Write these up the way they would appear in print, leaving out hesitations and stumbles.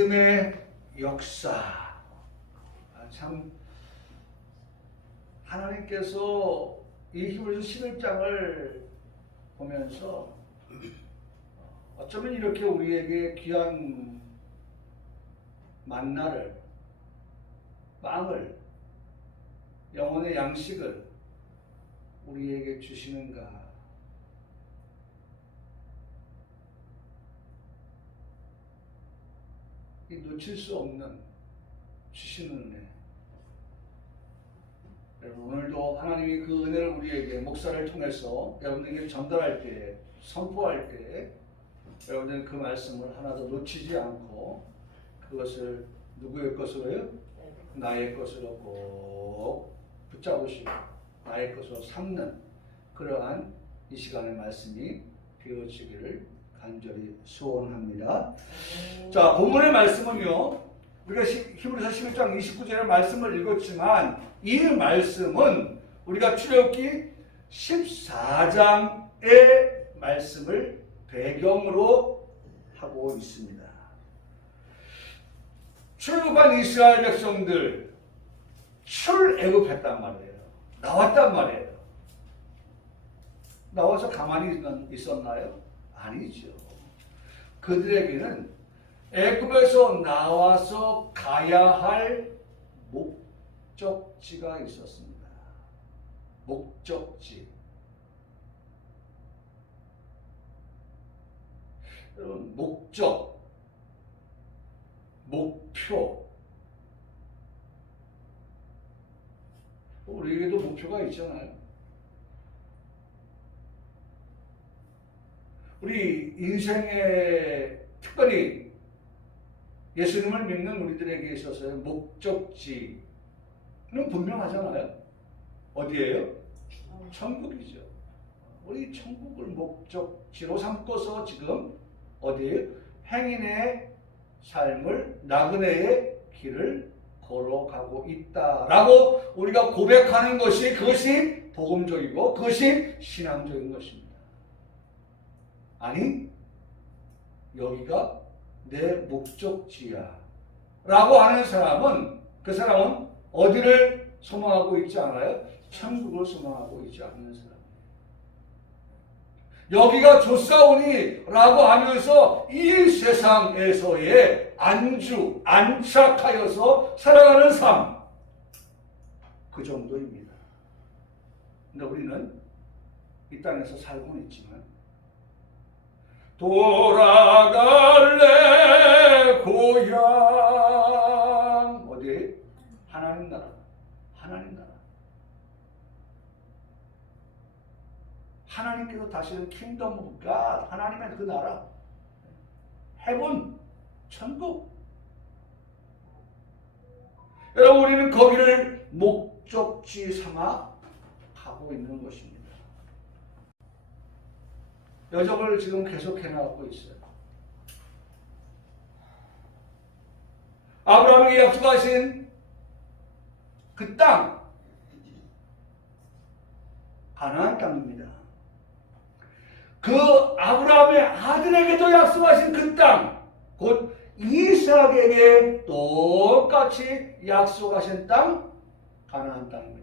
믿음의 역사. 참 하나님께서 이 히브리서 11장을 보면서 어쩌면 이렇게 우리에게 귀한 만나를, 빵을, 영혼의 양식을 우리에게 주시는가. 이 놓칠 수 없는 주시는 은혜. 여러분, 오늘도 하나님이 그 은혜를 우리에게 목사를 통해서 여러분에게 전달할 때, 선포할 때 여러분들은 그 말씀을 하나도 놓치지 않고 그것을 누구의 것으로요? 나의 것으로 꼭 붙잡으시고 나의 것으로 삼는 그러한 이 시간의 말씀이 되어지기를 간절히 소원합니다. 자, 본문의 말씀은요, 우리가 히브리서 11장 29절의 말씀을 읽었지만 이 말씀은 우리가 출애굽기 14장의 말씀을 배경으로 하고 있습니다. 출애굽한 이스라엘 백성들 출애굽했단 말이에요. 나왔단 말이에요. 나와서 가만히 있었나요? 아니죠. 그들에게는 애굽에서 나와서 가야 할 목적지가 있었습니다. 목적지. 여러분, 목적, 목표. 우리에게도 목표가 있잖아요. 우리 인생에 특별히 예수님을 믿는 우리들에게 있어서의 목적지는 분명하잖아요. 어디예요? 천국이죠. 우리 천국을 목적지로 삼고서 지금 어디예요? 행인의 삶을, 나그네의 길을 걸어가고 있다라고 우리가 고백하는 것이, 그것이 복음적이고 그것이 신앙적인 것입니다. 아니, 여기가 내 목적지야 라고 하는 사람은, 그 사람은 어디를 소망하고 있지 않아요? 천국을 소망하고 있지 않는 사람. 여기가 좋사오니 라고 하면서 이 세상에서의 안착하여서 살아가는 삶, 그 정도입니다. 근데 우리는 이 땅에서 살고는 있지만 돌아갈래 고향, 어디? 하나님 나라. 하나님 나라. 하나님께서 다시는 킹덤 오브 갓, 하나님의 그 나라, 헤븐, 천국. 여러분, 우리는 거기를 목적지 삼아 가고 있는 것입니다. 여정을 지금 계속해 나가고 있어요. 아브라함에게 약속하신 그 땅, 가나안 땅입니다. 그 아브라함의 아들에게도 약속하신 그 땅, 곧 이삭에게 똑같이 약속하신 땅, 가나안 땅입니다.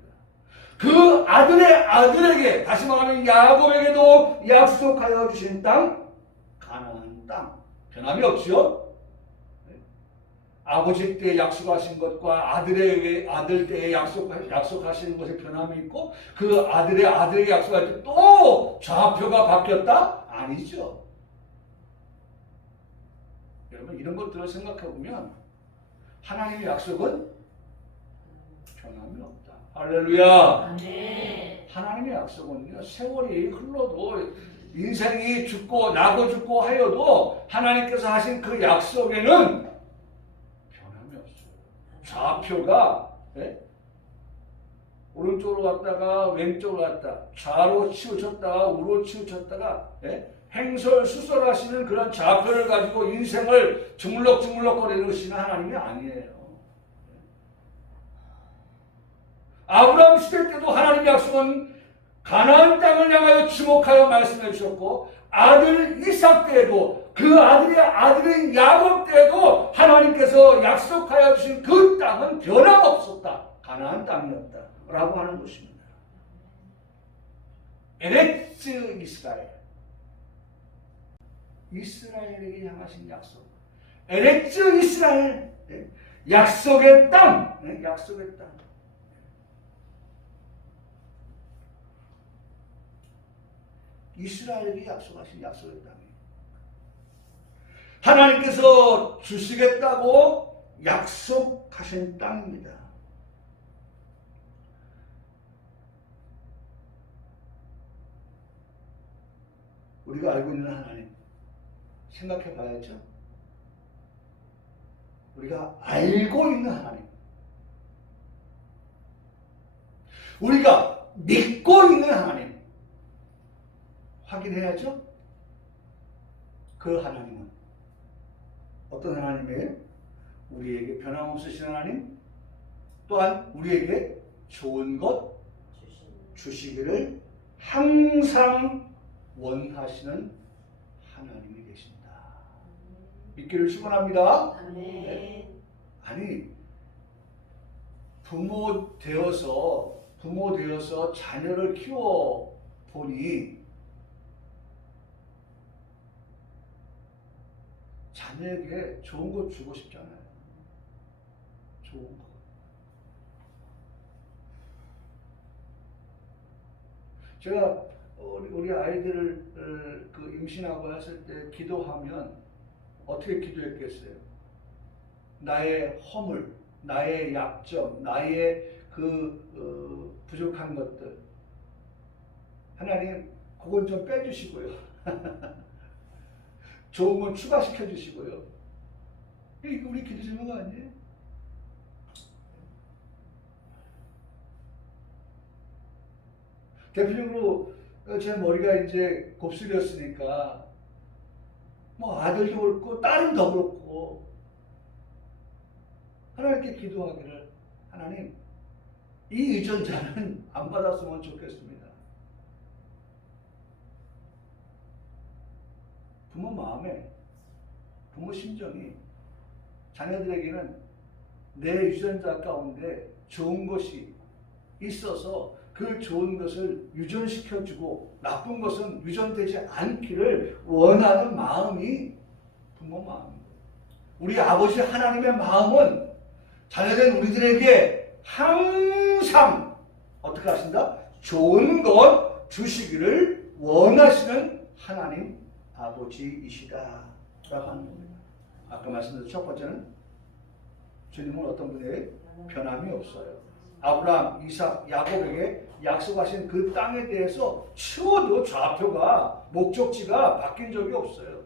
그 아들의 아들에게, 다시 말하면 야곱에게도 약속하여 주신 땅, 가나안 땅. 변함이 없죠? 아버지 때 약속하신 것과 아들 때에 약속하시는 것에 변함이 있고, 그 아들의 아들에게 약속할 때 또 좌표가 바뀌었다? 아니죠. 여러분, 이런 것들을 생각해 보면 하나님의 약속은 변함이 없다. 할렐루야. 네. 하나님의 약속은요, 세월이 흘러도, 인생이 죽고 나고 죽고 하여도 하나님께서 하신 그 약속에는 좌표가, 네? 오른쪽으로 갔다가 왼쪽으로 갔다, 좌로 치우쳤다가 우로 치우쳤다가, 네? 행설수설하시는 그런 좌표를 가지고 인생을 주물럭주물럭 거리시는 하나님이 아니에요. 아브라함 시대 때도 하나님 약속은 가나안 땅을 향하여 주목하여 말씀해 주셨고, 아들 이삭 때에도 그 아들의 아들인 야곱 때도 하나님께서 약속하여 주신 그 땅은 변함없었다. 가나안 땅이었다. 라고 하는 것입니다. 에레츠 이스라엘. 이스라엘에게 향하신 약속. 에레츠 이스라엘. 약속의 땅. 약속의 땅. 이스라엘에게 약속하신 약속의 땅이에요. 하나님께서 주시겠다고 약속하신 땅입니다. 우리가 알고 있는 하나님 생각해 봐야죠. 우리가 알고 있는 하나님, 우리가 믿고 있는 하나님 확인해야죠. 그 하나님은 어떤 하나님이에요? 우리에게 변함없으신 하나님, 또한 우리에게 좋은 것 주시기를 항상 원하시는 하나님이 계십니다. 믿기를 축원합니다. 네. 아니, 부모 되어서 자녀를 키워 보니 자녀에게 좋은 것 주고 싶잖아요. 좋은 거. 제가 우리 아이들을 그 임신하고 했을 때 기도하면 어떻게 기도했겠어요? 나의 허물, 나의 약점, 나의 그 부족한 것들, 하나님 그건 좀 빼주시고요. 좋은 건 추가시켜 주시고요. 이거 우리 기도 제목 아니에요? 대표적으로 제 머리가 이제 곱슬이었으니까 뭐 아들도 그렇고 딸은 더 그렇고 하나님께 기도하기를, 하나님 이 유전자는 안 받았으면 좋겠습니다. 부모 마음에, 부모 심정이 자녀들에게는 내 유전자 가운데 좋은 것이 있어서 그 좋은 것을 유전시켜주고 나쁜 것은 유전되지 않기를 원하는 마음이 부모 마음입니다. 우리 아버지 하나님의 마음은 자녀된 우리들에게 항상 어떻게 하신다? 좋은 것 주시기를 원하시는 하나님 아버지이시다 라고 하는 겁니다. 아까 말씀드린 첫 번째는 주님은 어떤 분이에요? 변함이 없어요. 아브라함, 이삭, 야곱에게 약속하신 그 땅에 대해서 치워도 좌표가, 목적지가 바뀐 적이 없어요.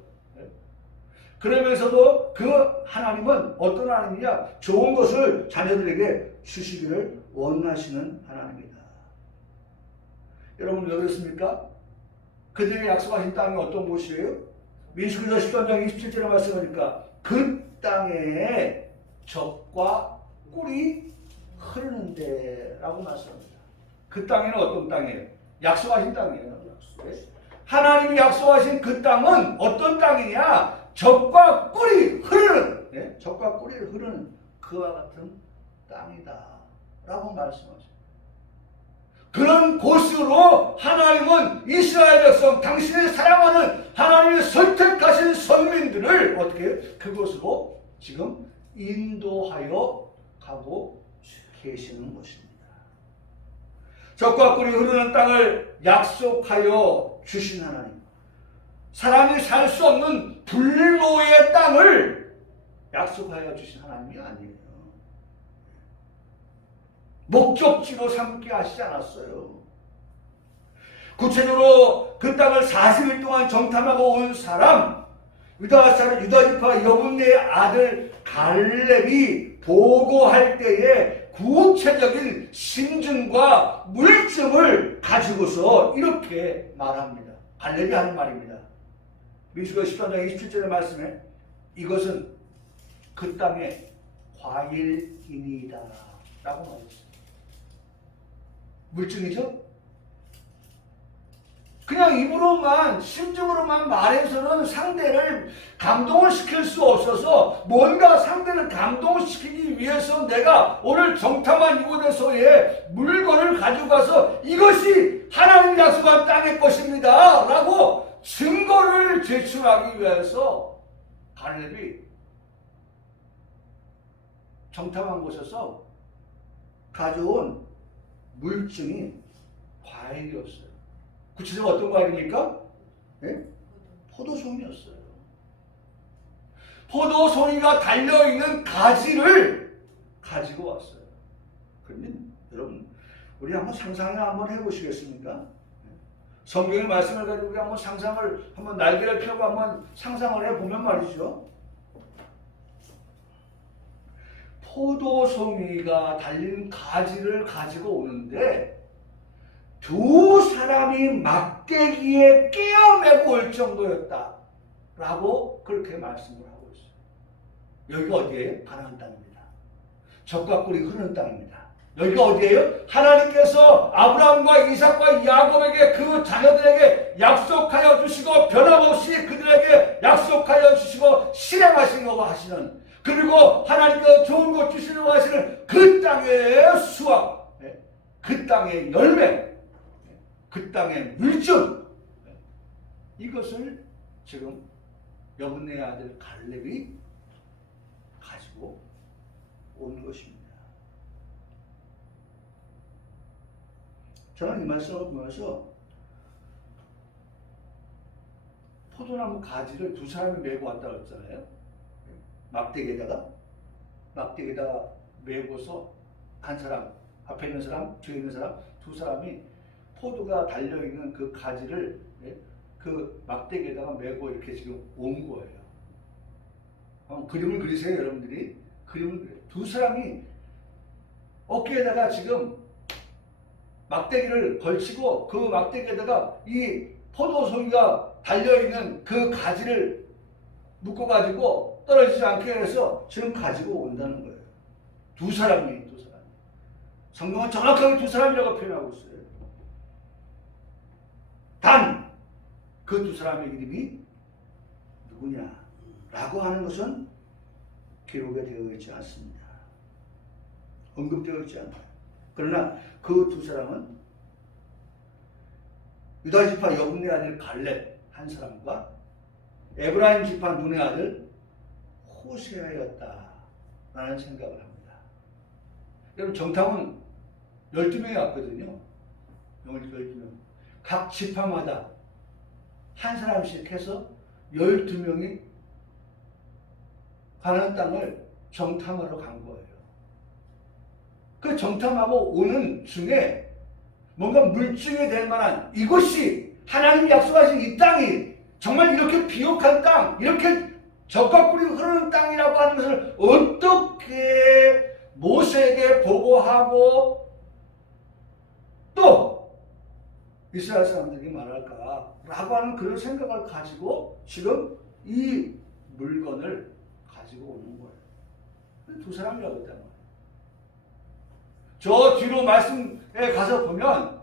그러면서도 그 하나님은 어떤 하나님이냐? 좋은 것을 자녀들에게 주시기를 원하시는 하나님이다. 여러분 왜 그렇습니까? 그들이 약속하신 땅이 어떤 곳이에요? 민수기서 13장 27절에 말씀하니까 그 땅에 젖과 꿀이 흐르는데 라고 말씀합니다. 그 땅에는 어떤 땅이에요? 약속하신 땅이에요. 하나님이 약속하신 그 땅은 어떤 땅이냐? 젖과 꿀이 흐르는, 젖과 꿀이 흐르는 그와 같은 땅이다 라고 말씀하세요. 그런 곳으로 하나님은 이스라엘 백성, 당신의 사랑하는 하나님의 선택하신 선민들을 어떻게 그곳으로 지금 인도하여 가고 계시는 것입니다. 젖과 꿀이 흐르는 땅을 약속하여 주신 하나님, 사람이 살 수 없는 불모의 땅을 약속하여 주신 하나님이 아니에요. 목적지로 삼게 하시지 않았어요. 구체적으로 그 땅을 40일 동안 정탐하고 온 사람, 유다지파 여분네의 아들 갈렙이 보고할 때에 구체적인 심증과 물증을 가지고서 이렇게 말합니다. 갈렙이 하는 말입니다. 민수기 13장 27절의 말씀에 이것은 그 땅의 과일이니이다 라고 말했습니다. 물증이죠? 그냥 입으로만 심적으로만 말해서는 상대를 감동을 시킬 수 없어서 뭔가 상대를 감동시키기 위해서 내가 오늘 정탐한 이곳에서의 물건을 가져가서 이것이 하나님 약속한 땅의 것입니다 라고 증거를 제출하기 위해서 갈렙이 정탐한 곳에서 가져온 물증이 과일이었어요. 구체적으로 어떤 과일입니까? 네? 포도송이였어요. 포도송이가 달려있는 가지를 가지고 왔어요. 그러면 여러분 우리 한번 상상을 한번 해보시겠습니까? 성경의 말씀을 가지고 우리 한번 상상을 한번 날개를 펴고 한번 상상을 해보면 말이죠. 포도송이가 달린 가지를 가지고 오는데 두 사람이 막대기에 끼어매고 올 정도였다 라고 그렇게 말씀을 하고 있어요. 여기가 어디예요? 가나안 땅입니다. 젖과 꿀이 흐르는 땅입니다. 여기가 어디예요? 하나님께서 아브라함과 이삭과 야곱에게 그 자녀들에게 약속하여 주시고 변함없이 그들에게 약속하여 주시고 실행하시려고 하시는, 그리고 하나님께서 좋은 것 주시려고 하시는 그 땅의 수확, 그 땅의 열매, 그 땅의 물증, 이것을 지금 여분의 아들 갈렙이 가지고 온 것입니다. 저는 이 말씀을 보면서 포도나무 가지를 두 사람이 메고 왔다고 했잖아요. 막대기에다가 메고서 한 사람, 앞에 있는 사람, 뒤에 있는 사람, 두 사람이 포도가 달려있는 그 가지를 그 막대기에다가 메고 이렇게 지금 온 거예요. 한번 그림을 그리세요, 여러분들이. 그림을 그려요. 두 사람이 어깨에다가 지금 막대기를 걸치고 그 막대기에다가 이 포도송이가 달려있는 그 가지를 묶어가지고 떨어지지 않게 해서 지금 가지고 온다는 거예요. 두 사람이. 성경은 정확하게 두 사람이라고 표현하고 있어요. 단 그 두 사람의 이름이 누구냐라고 하는 것은 기록에 되어 있지 않습니다. 언급되어 있지 않아요. 그러나 그 두 사람은 유다 지파 여분의 아들 갈렙 한 사람과 에브라임 지파 눈의 아들 호세아였다라는 생각을 합니다. 여러분 정탐은 12명이 왔거든요. 12명. 각 지파마다 한 사람씩 해서 12명이 가나안 땅을 정탐하러 간 거예요. 그 정탐하고 오는 중에 뭔가 물증이 될 만한, 이것이 하나님이 약속하신 이 땅이 정말 이렇게 비옥한 땅, 이렇게 젖과 꿀이 흐르는 땅이라고 하는 것을 어떻게 모세에게 보고하고 또 이스라엘 사람들이 말할까 라고 하는 그런 생각을 가지고 지금 이 물건을 가지고 오는 거예요. 두 사람이라고 했단 말이에요. 저 뒤로 말씀에 가서 보면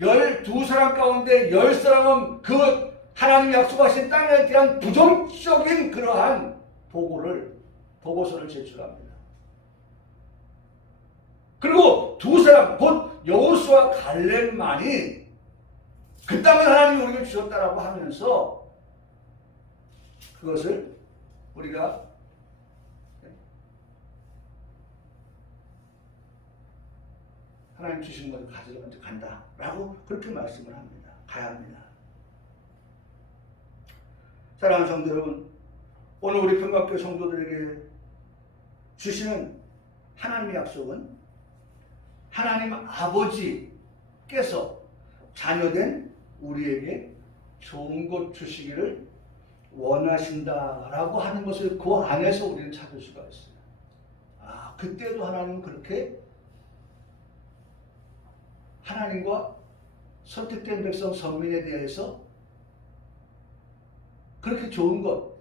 12사람 가운데 10사람은 그 하나님 약속하신 땅에 대한 부정적인 그러한 보고서를 제출합니다. 그리고 두 사람, 곧 여호수아 갈렙만이 그 땅을 하나님이 우리에게 주셨다라고 하면서 그것을 우리가 하나님 주신 것을 가지러 먼저 간다라고 그렇게 말씀을 합니다. 가야 합니다. 사랑하는 성도 여러분, 오늘 우리 평강교회 성도들에게 주시는 하나님의 약속은 하나님 아버지께서 자녀된 우리에게 좋은 것 주시기를 원하신다라고 하는 것을 그 안에서 우리는 찾을 수가 있어요. 그때도 하나님은 그렇게 하나님과 선택된 백성 선민에 대해서 그렇게 좋은 것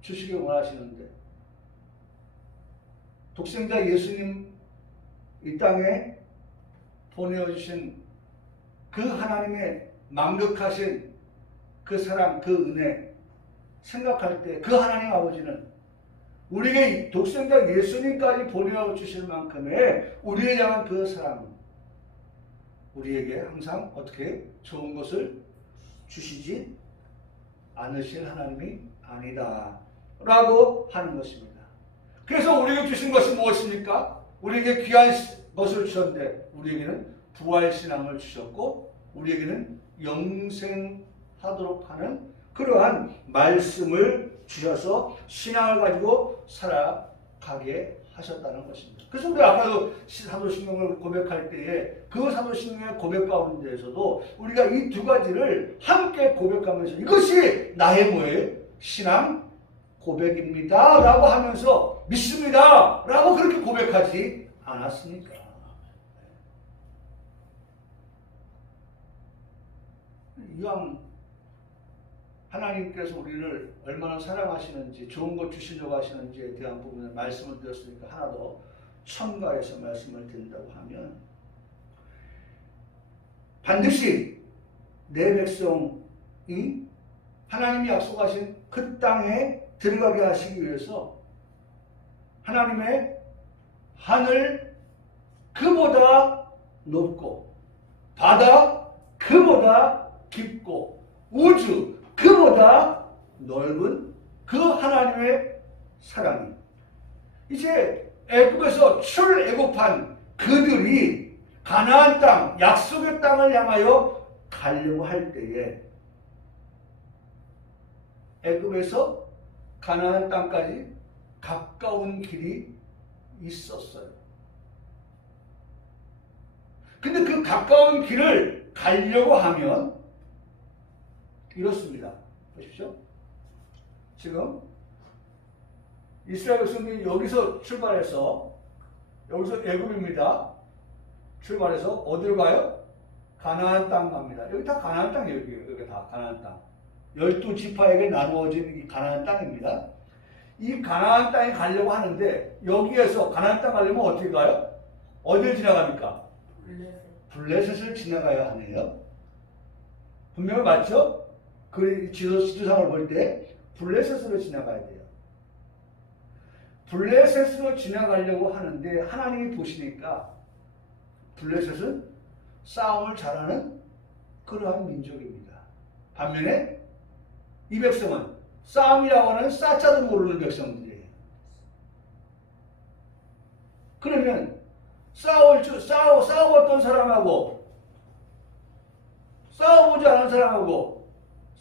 주시길 원하시는데, 독생자 예수님 이 땅에 보내주신 그 하나님의 망극하신 그 사랑, 그 은혜 생각할 때 그 하나님 아버지는 우리에게 독생자 예수님까지 보내어 주실 만큼의 우리에 향한 그 사랑, 우리에게 항상 어떻게 좋은 것을 주시지 않으실 하나님이 아니다 라고 하는 것입니다. 그래서 우리에게 주신 것이 무엇입니까? 우리에게 귀한 것을 주셨는데 우리에게는 부활신앙을 주셨고 우리에게는 영생하도록 하는 그러한 말씀을 주셔서 신앙을 가지고 살아가게 하셨다는 것입니다. 그래서 우리 아까도 사도신경을 고백할 때에 그 사도신경의 고백 가운데에서도 우리가 이 두 가지를 함께 고백하면서 이것이 나의 뭐예요? 신앙 고백입니다 라고 하면서 믿습니다 라고 그렇게 고백하지 않았습니까? 이왕 하나님께서 우리를 얼마나 사랑하시는지 좋은 것 주시려고 하시는지에 대한 부분을 말씀을 드렸으니까 하나 더 첨가해서 말씀을 드린다고 하면 반드시 내 백성이 하나님이 약속하신 그 땅에 들어가게 하시기 위해서 하나님의 하늘 그보다 높고 바다 그보다 깊고 우주 그보다 넓은 그 하나님의 사랑이 이제 애굽에서 출애굽한 그들이 가나안 땅 약속의 땅을 향하여 가려고 할 때에 애굽에서 가나안 땅까지 가까운 길이 있었어요. 근데 그 가까운 길을 가려고 하면 이렇습니다. 보십시오. 지금 이스라엘 백성들이 여기서 출발해서 여기서 애굽입니다. 출발해서 어디로 가요? 가나안 땅 갑니다. 여기 다 가나안 땅이에요. 여기 다 가나안 땅. 12지파에게 나누어진 이 가나안 땅입니다. 이 가나안 땅에 가려고 하는데 여기에서 가나안 땅 가려면 어떻게 가요? 어디를 지나갑니까? 블레셋을 지나가야 하네요. 분명히 맞죠? 그 지도상을 볼 때 블레셋으로 지나가야 돼요. 블레셋으로 지나가려고 하는데 하나님이 보시니까 블레셋은 싸움을 잘하는 그러한 민족입니다. 반면에 이 백성은 싸움이라고 하는 싸자도 모르는 백성들이에요. 그러면 싸워봤던 사람하고 싸워보지 않은 사람하고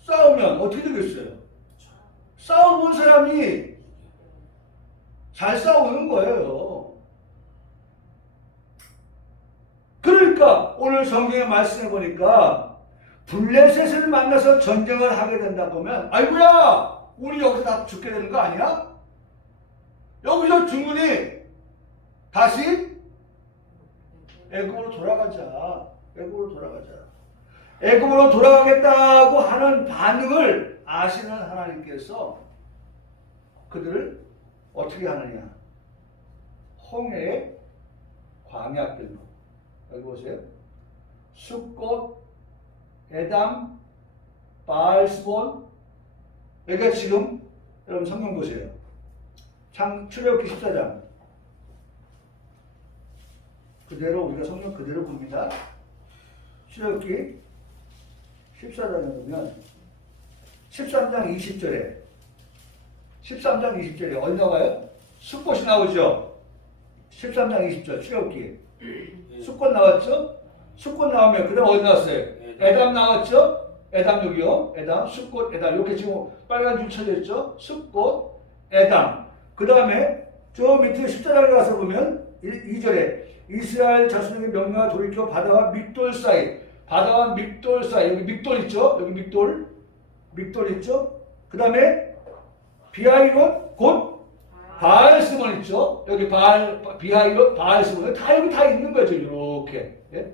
싸우면 어떻게 되겠어요? 싸워본 사람이 잘 싸우는 거예요. 그러니까 오늘 성경에 말씀해 보니까 블레셋을 만나서 전쟁을 하게 된다 보면 아이고야 우리 여기서 다 죽게 되는 거 아니야? 여기서 죽으니 다시 애굽으로 돌아가자. 애굽으로 돌아가자. 애굽으로 돌아가겠다고 하는 반응을 아시는 하나님께서 그들을 어떻게 하느냐? 홍해의 광야길로. 여기 보세요. 숫꽃, 에담, 바알스본. 여기가 지금 여러분 성경 보세요. 출애굽기 14장. 그대로 우리가 성경 그대로 봅니다. 출애굽기 14장에 보면 13장 20절에 13장 20절에 어디 나와요? 숫꽃이 나오죠. 13장 20절 출애굽기 숫꽃 나왔죠? 숫꽃 나오면 그 다음 어디 나왔어요? 에담 나왔죠? 에담 여기요. 에담, 숫꽃, 에담 이렇게 지금 빨간 줄 쳐져 있죠? 숫꽃, 에담. 그 다음에 저 밑에 14장에 가서 보면 2절에 이스라엘 자손에게 명령하 돌이켜 바다와 믹돌 사이, 바다와 믹돌 사이. 여기 믹돌 있죠? 여기 믹돌 있죠? 그 다음에 비하이롯 곧 바알스몬 있죠? 여기 비하이롯 바알스몬 다 여기 다 있는 거죠. 이렇게. 예?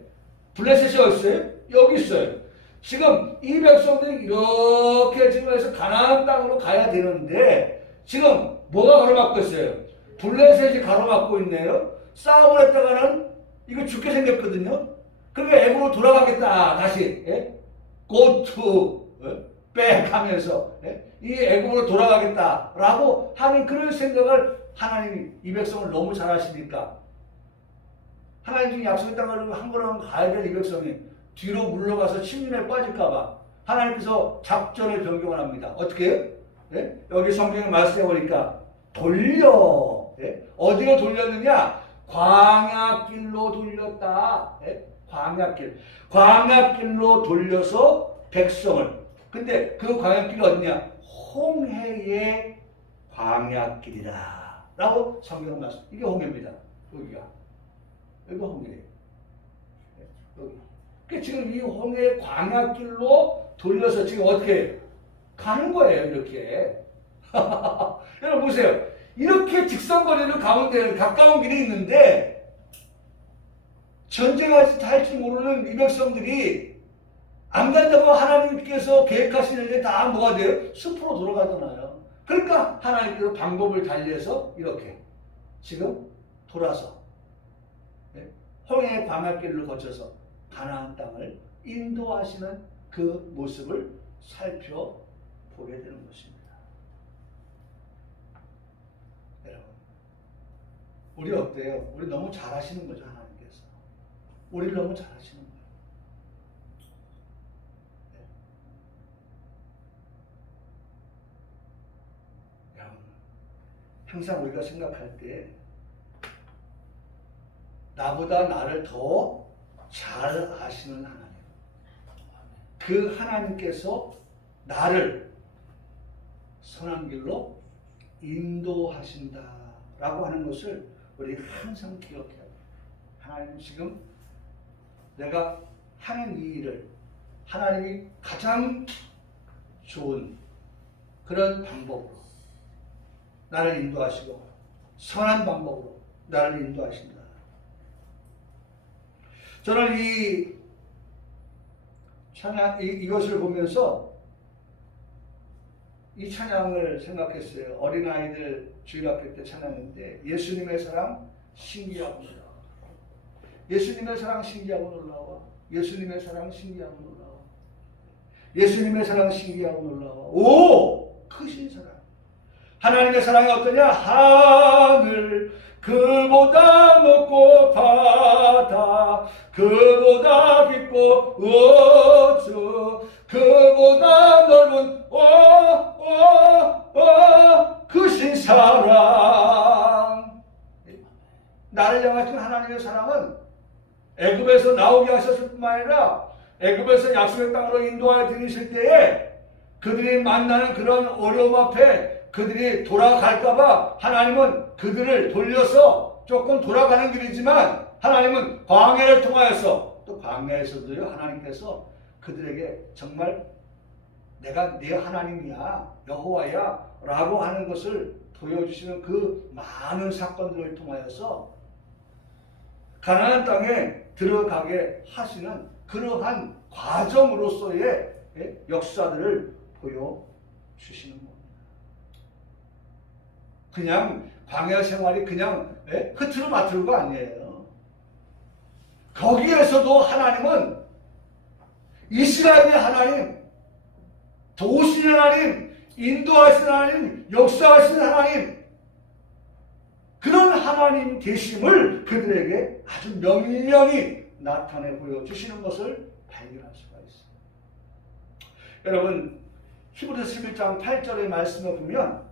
블레셋이 어디 있어요? 여기 있어요. 지금 이 백성들이 이렇게 지금 해서 가나안 땅으로 가야 되는데 지금 뭐가 가로막고 있어요? 블레셋이 가로막고 있네요. 싸움을 했다가는 이거 죽게 생겼거든요. 그러니까 애굽으로 돌아가겠다 다시. 예? go to back 하면서 이 애국으로 돌아가겠다라고 하는 그런 생각을 하나님이 이 백성을 너무 잘 아시니까 하나님이 약속의 땅을 한 걸음 가야 될 이 백성이 뒤로 물러가서 침륜에 빠질까봐 하나님께서 작전을 변경을 합니다. 어떻게 해요? 여기 성경에 말씀해 보니까 돌려. 어디로 돌렸느냐? 광야길로 돌렸다. 광야길. 광야길로 돌려서 백성을. 근데 그 광야길이 어디냐? 홍해의 광야길이다. 라고 성경은 말씀. 이게 홍해입니다. 여기가. 여기가 홍해예요. 여기. 그러니까 지금 이 홍해 광야길로 돌려서 지금 어떻게 해요? 가는 거예요, 이렇게. 여러분 보세요. 이렇게 직선거리를 가운데 가까운 길이 있는데 전쟁할 줄 모르는 이 백성들이 안 간다고 하나님께서 계획하신 일에 다 뭐가 돼요? 숲으로 돌아가잖아요. 그러니까 하나님께서 방법을 달리해서 이렇게 지금 돌아서 홍해의 광야길을 거쳐서 가나안 땅을 인도하시는 그 모습을 살펴보게 되는 것입니다. 여러분, 우리 어때요? 우리 너무 잘하시는 거죠, 하나님께서. 우리를 너무 잘하시는 거예요. 여러분, 항상 우리가 생각할 때 나보다 나를 더 잘 아시는 하나님, 그 하나님께서 나를 선한 길로 인도하신다라고 하는 것을 우리 항상 기억해야 돼요. 하나님 지금 내가 하는 이 일을 하나님이 가장 좋은 그런 방법으로 나를 인도하시고 선한 방법으로 나를 인도하신다. 저는 이 찬양, 이것을 보면서 이 찬양을 생각했어요. 어린아이들 주일학교 때 찬양인데 예수님의 사랑 신기하고 놀라워. 예수님의 사랑 신기하고 놀라워. 예수님의 사랑 신기하고 놀라워. 예수님의 사랑 신기하고 놀라워. 오! 크신 사랑. 하나님의 사랑이 어떠냐? 하늘 그보다 높고 바다 그보다 깊고 우주 그보다 넓은 크신 사랑. 나를 향하신 하나님의 사랑은 애굽에서 나오게 하셨을 뿐만 아니라 애굽에서 약속의 땅으로 인도하여 들이실 때에 그들이 만나는 그런 어려움 앞에 그들이 돌아갈까봐 하나님은 그들을 돌려서 조금 돌아가는 길이지만 하나님은 광야를 통하여서 또 광야에서도요 하나님께서 그들에게 정말 내가 네 하나님이야 여호와야 라고 하는 것을 보여주시는 그 많은 사건들을 통하여서 가나안 땅에 들어가게 하시는 그러한 과정으로서의 역사들을 보여주시는 겁니다. 그냥 광야 생활이 그냥 흐트러마트루가 아니에요. 거기에서도 하나님은 이스라엘의 하나님, 도우시는 하나님, 인도하시는 하나님, 역사하시는 하나님, 그런 하나님 되심을 그들에게 아주 명명히 나타내 보여주시는 것을 발견할 수가 있어요. 여러분 히브리서 11장 8절의 말씀을 보면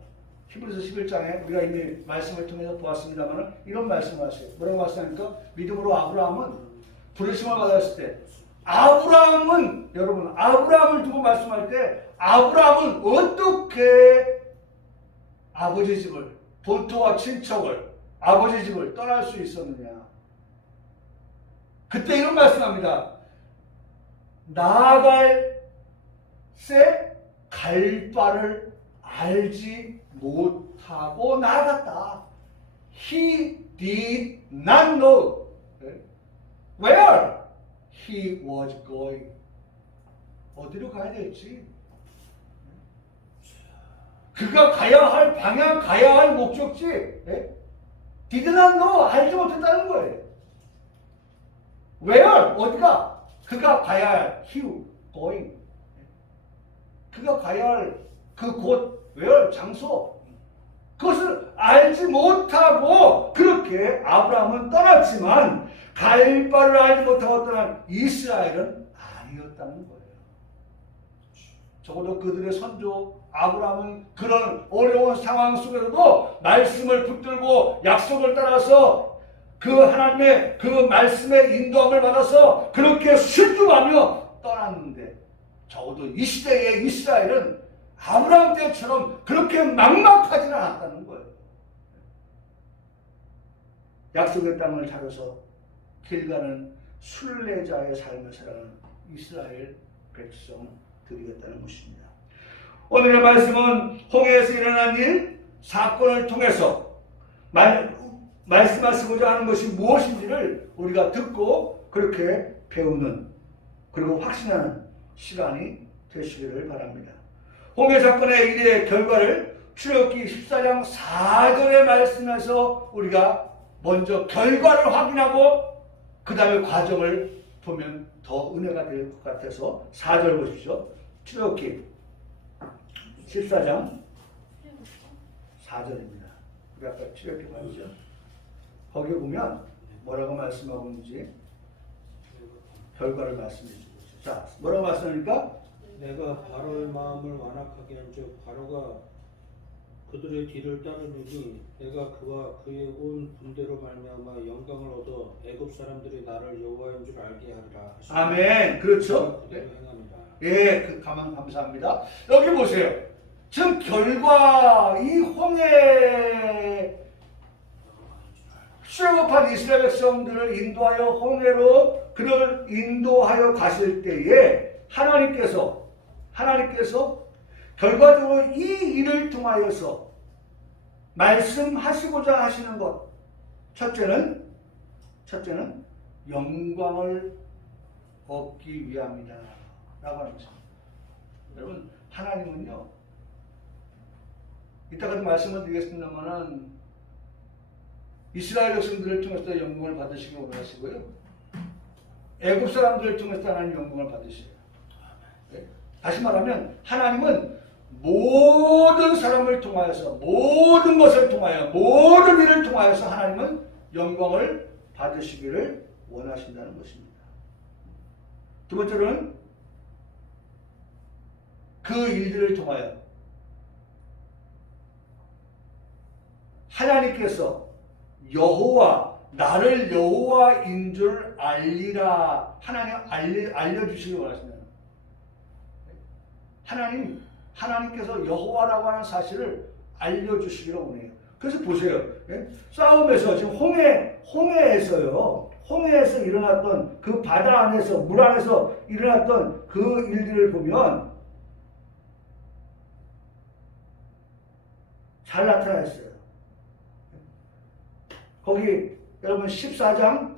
히브리서 11장에 우리가 이미 말씀을 통해서 보았습니다만 이런 말씀을 하세요. 뭐라고 말씀하니까 믿음으로 아브라함은 부르심을 받았을 때 아브라함은 여러분 아브라함을 두고 말씀할 때 아브라함은 어떻게 아버지 집을 본토와 친척을 아버지 집을 떠날 수 있었느냐. 그때 이런 말씀합니다. 나아갈 새 갈 바를 알지 못하고 나아갔다. He did not know where he was going. 어디로 가야 될지. 그가 가야 할 방향, 가야 할 목적지 did not know, 알지 못했다는 거예요. Where? 어디가? 그가 가야 할 he going. 그가 가야 할 그 곳, 왜 장소, 그것을 알지 못하고 그렇게 아브라함은 떠났지만 갈 바를 알지 못하고 떠난 이스라엘은 아니었다는 거예요. 적어도 그들의 선조 아브라함은 그런 어려운 상황 속에서도 말씀을 붙들고 약속을 따라서 그 하나님의 그 말씀의 인도함을 받아서 그렇게 순종하며 떠났는데 적어도 이 시대의 이스라엘은 아브라함 때처럼 그렇게 막막하지는 않았다는 거예요. 약속의 땅을 다뤄서 길 가는 순례자의 삶을 살아가는 이스라엘 백성들이었다는 것입니다. 오늘의 말씀은 홍해에서 일어난 일, 사건을 통해서 말씀하시고자 하는 것이 무엇인지를 우리가 듣고 그렇게 배우는 그리고 확신하는 시간이 되시기를 바랍니다. 홍해 사건의 일의 결과를 출애굽기 14장 4절의 말씀에서 우리가 먼저 결과를 확인하고 그 다음에 과정을 보면 더 은혜가 될 것 같아서 4절 보십시오. 출애굽기 14장 4절입니다. 우리 아까 출애굽기 말이죠. 거기에 보면 뭐라고 말씀하고 있는지 결과를 말씀해 주고 있어요. 자, 뭐라고 말씀하니까? 내가 바로의 마음을 완악하게 한즉 바로가 그들의 뒤를 따르느니 내가 그와 그의 온 군대로 말미암아 영광을 얻어 애굽 사람들이 나를 여호와인 줄 알게 하리라. 아멘. 그렇죠. 그대로 행합니다. 예, 그 가만 감사합니다. 여기 보세요. 지금 결과 이 홍해 출애굽한 이스라엘 백성들을 인도하여 홍해로 그를 인도하여 가실 때에 하나님께서 결과적으로 이 일을 통하여서 말씀하시고자 하시는 것 첫째는 영광을 얻기 위함이다 라고 하는 것입니다. 여러분 하나님은요 이따가도 말씀을 드리겠습니다만 이스라엘 백성들을 통해서 영광을 받으시기 원하시고요 애굽 사람들을 통해서 하나님 영광을 받으시고요. 네? 다시 말하면 하나님은 모든 사람을 통하여서 모든 것을 통하여 모든 일을 통하여서 하나님은 영광을 받으시기를 원하신다는 것입니다. 두 번째로는 그 일들을 통하여 하나님께서 나를 여호와인 줄 알리라 하나님 알려주시기 원하신다. 하나님께서 여호와라고 하는 사실을 알려주시기를 원해요. 그래서 보세요. 싸움에서 지금 홍해에서 일어났던 그 바다 안에서 물 안에서 일어났던 그 일들을 보면 잘 나타나 있어요. 거기 여러분 14장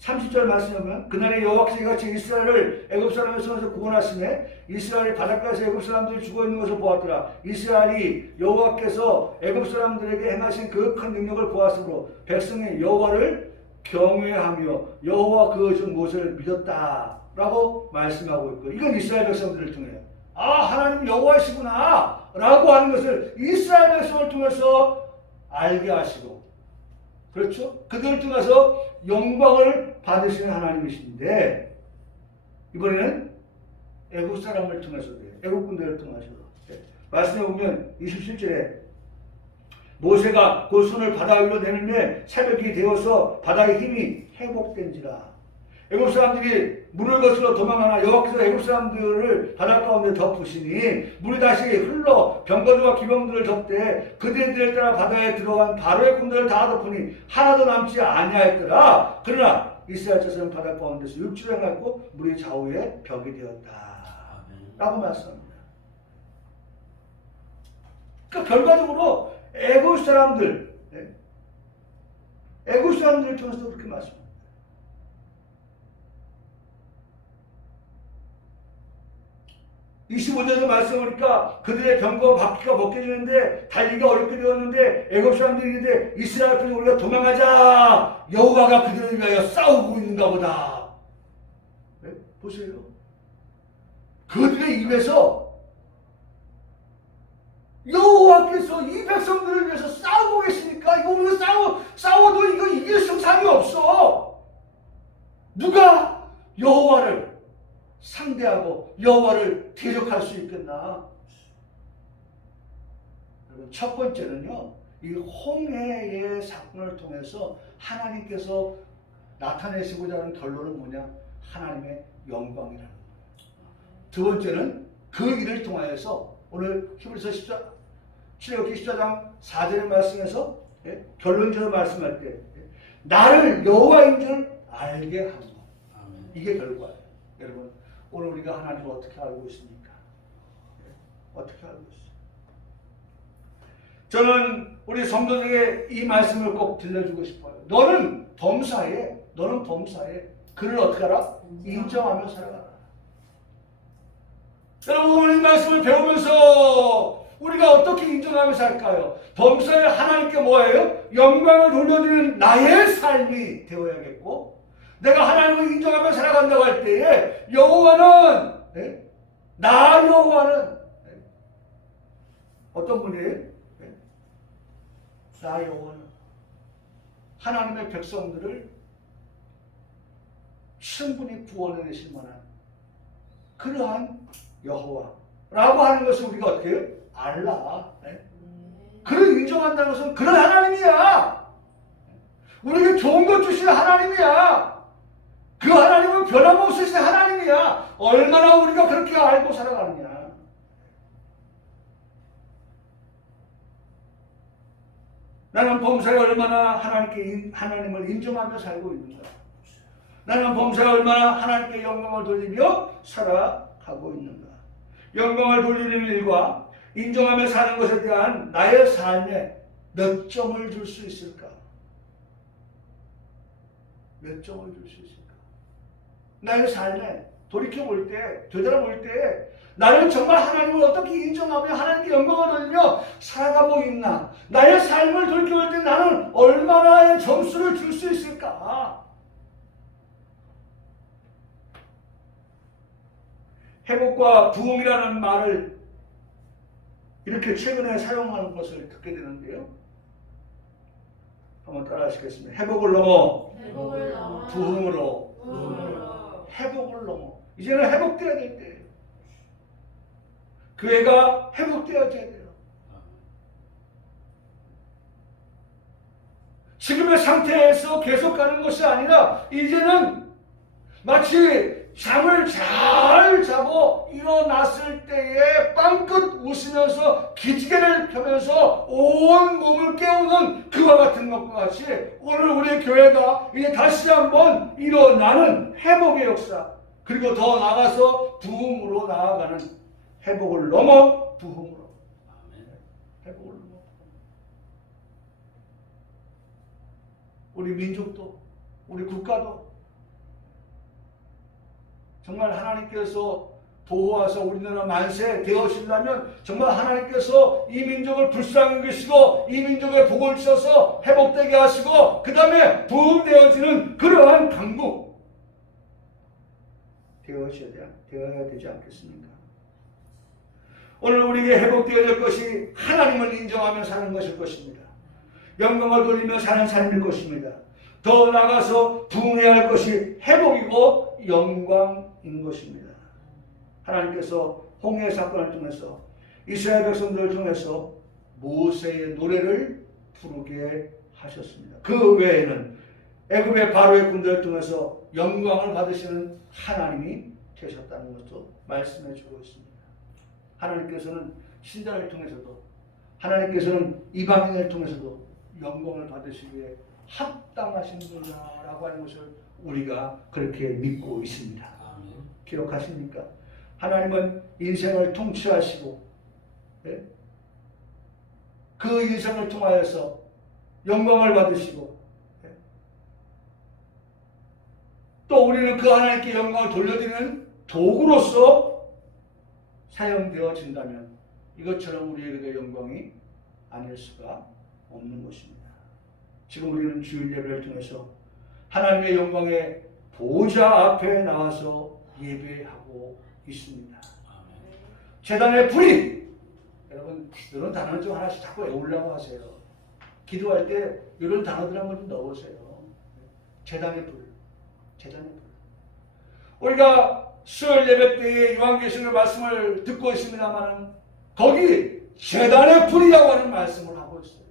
30절 말씀에 보면 그날에 여호와께서 이같이 이스라엘을 애굽 사람의 손에서 구원하시매 이스라엘이 바닷가에서 애굽 사람들이 죽어있는 것을 보았더라. 이스라엘이 여호와께서 애굽 사람들에게 행하신 그 큰 능력을 보았으므로 백성이 여호와를 경외하며 여호와 그 중 모세를 믿었다 라고 말씀하고 있고 이건 이스라엘 백성들을 통해 하나님 여호와이시구나 라고 하는 것을 이스라엘 백성을 통해서 알게 하시고 그렇죠? 그들을 통해서 영광을 받으시는 하나님이신데 이번에는 애굽 사람을 통해서 애굽 군대를 통해서 말씀해 보면 27절에 모세가 그 손을 바다 위로 내밀매 새벽이 되어서 바다의 힘이 회복된지라. 애굽 사람들이 물을 거슬러 도망하나 여호와께서 애굽 사람들을 바다 가운데 덮으시니 물이 다시 흘러 병거들과 기병들을 덮되 그들을 따라 바다에 들어간 바로의 군대를 다 덮으니 하나도 남지 아니하였더라. 그러나 이스라엘 자손은 바다 가운데서 6주를 행하고 물이 좌우에 벽이 되었다 라고 말씀합니다. 그러니까 결과적으로 애굽 사람들을 통해서 그렇게 말씀합니다. 25절에 말씀하니까 그들의 병거와 바퀴가 벗겨지는데 달리기가 어렵게 되었는데 애굽 사람들이 있는데 이스라엘 앞에서 우리가 도망가자 여호와가 그들을 위하여 싸우고 있는가 보다. 네? 보세요. 그들의 입에서 여호와께서 이 백성들을 위해서 싸우고 계시니까 이거 우리가 싸워도 이거 이길 승산이 없어. 누가 여호와를 상대하고 여호와를 대적할 수 있겠나? 여러분, 첫 번째는요, 이 홍해의 사건을 통해서 하나님께서 나타내시고자 하는 결론은 뭐냐? 하나님의 영광이라는 거예요. 두 번째는 그 일을 통하여서 오늘 히브리서 14장 4절의 말씀에서 결론적으로 말씀할 때 나를 여호와인 줄 알게 하는 것. 이게 결과예요. 여러분, 오늘 우리가 하나님을 어떻게 알고 있습니까? 어떻게 알고 있어요? 저는 우리 성도들에게 이 말씀을 꼭 들려주고 싶어요. 너는 범사에 그를 어떻게 하라? 인정하며 살아가라. 여러분, 오늘 이 말씀을 배우면서 우리가 어떻게 인정하며 살까요? 범사에 하나님께 뭐예요? 영광을 돌려드리는 나의 삶이 되어야겠고, 내가 하나님을 인정하며 살아간다고 할 때에 여호와는 나 여호와는 어떤 분이에요? 나 여호와는 하나님의 백성들을 충분히 구원해내실 만한 그러한 여호와라고 하는 것을 우리가 어떻게 해요? 알라. 그를 인정한다는 것은 그런 하나님이야. 우리에게 좋은 것 주시는 하나님이야. 그 하나님은 변함없으신 하나님이야. 얼마나 우리가 그렇게 알고 살아가느냐. 나는 범사에 얼마나 하나님을 인정하며 살고 있는가. 나는 범사에 얼마나 하나님께 영광을 돌리며 살아가고 있는가. 영광을 돌리는 일과 인정하며 사는 것에 대한 나의 삶에 몇 점을 줄 수 있을까? 몇 점을 줄 수 있을까? 나의 삶에 돌이켜볼 때, 되돌아볼 때 나는 정말 하나님을 어떻게 인정하며 하나님께 영광을 돌리며 살아가고 있나? 나의 삶을 돌이켜볼 때 나는 얼마나의 점수를 줄 수 있을까? 회복과 부흥이라는 말을 이렇게 최근에 사용하는 것을 듣게 되는데요. 한번 따라 하시겠습니다. 회복을 넘어 부흥으로. 회복을 넘어. 이제는 회복되어야 될 때예요. 교회가 회복되어야 돼요. 지금의 상태에서 계속 가는 것이 아니라 이제는 마치 잠을 잘 자고 일어났을 때에 빵긋 웃으면서 기지개를 펴면서 온 몸을 깨우는 그와 같은 것과 같이 오늘 우리 교회가 이제 다시 한번 일어나는 회복의 역사, 그리고 더 나아가서 부흥으로 나아가는 회복을 넘어 부흥으로. 회복을 넘어. 우리 민족도 우리 국가도 정말 하나님께서 보호하셔 우리나라 만세 되어시려면 정말 하나님께서 이 민족을 불쌍히 여기시고 이 민족의 복을 주셔서 회복되게 하시고 그 다음에 부흥되어지는 그러한 강국 되어야 되지 않겠습니까? 오늘 우리에게 회복되어야 될 것이 하나님을 인정하며 사는 것일 것입니다. 영광을 돌리며 사는 삶일 것입니다. 더 나아가서 부흥해야 할 것이 회복이고 영광인 것입니다. 하나님께서 홍해 사건을 통해서 이스라엘 백성들을 통해서 모세의 노래를 부르게 하셨습니다. 그 외에는 애굽의 바로의 군대를 통해서 영광을 받으시는 하나님이 되셨다는 것도 말씀해 주고 있습니다. 하나님께서는 신자를 통해서도 하나님께서는 이방인을 통해서도 영광을 받으시기에 합당하신 분이라고 하는 것을 우리가 그렇게 믿고 있습니다. 기억하십니까? 하나님은 인생을 통치하시고 그 인생을 통하여서 영광을 받으시고 또 우리는 그 하나님께 영광을 돌려드리는 도구로서 사용되어진다면 이것처럼 우리에게 영광이 아닐 수가 없는 것입니다. 지금 우리는 주일 예배를 통해서 하나님의 영광의 보좌 앞에 나와서 예배하고 있습니다. 재단의 불이. 여러분 이런 단어를 좀 하나씩 자꾸 외우려고 하세요. 기도할 때 이런 단어들 한번 좀 넣어보세요. 재단의 불. 재단의 불. 우리가 수요일 예배 때에 요한계시록 말씀을 듣고 있습니다만 거기 재단의 불이라고 하는 말씀을 하고 있어요.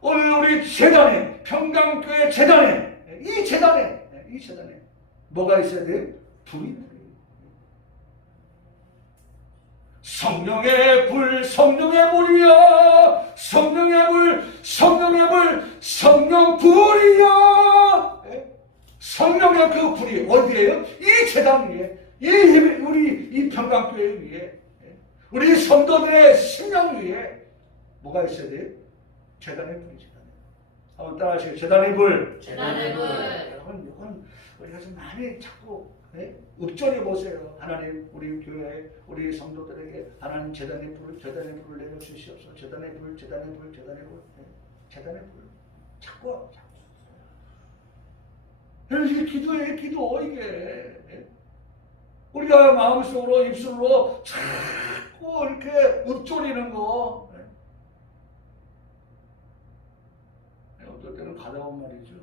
오늘 우리 재단에, 평강교회 재단에, 이 재단에 뭐가 있어야 돼요? 불이. 성령의 불, 성령의 불이여, 성령의 불, 성령의 불, 성령불이여. 성령의 그 불이 어디에요? 이 재단 위에, 우리 이 평강교회 위에, 우리 성도들의 심령 위에 뭐가 있어야 돼요? 재단의 불이. 재단의 불. 한번 따라하시죠. 재단의 불. 재단의 불. 여러분 이건 우리가 좀 많이 자꾸 읊조려 보세요. 하나님 우리 교회 우리 성도들에게 하나님 재단의 불을 내려 주시옵소서. 재단의 불. 재단의 불. 자꾸 이게 기도예요. 기도 이게 우리가 마음속으로 입술로 자꾸 이렇게 읊조리는 거. 어떨 때는 가다운 말이죠.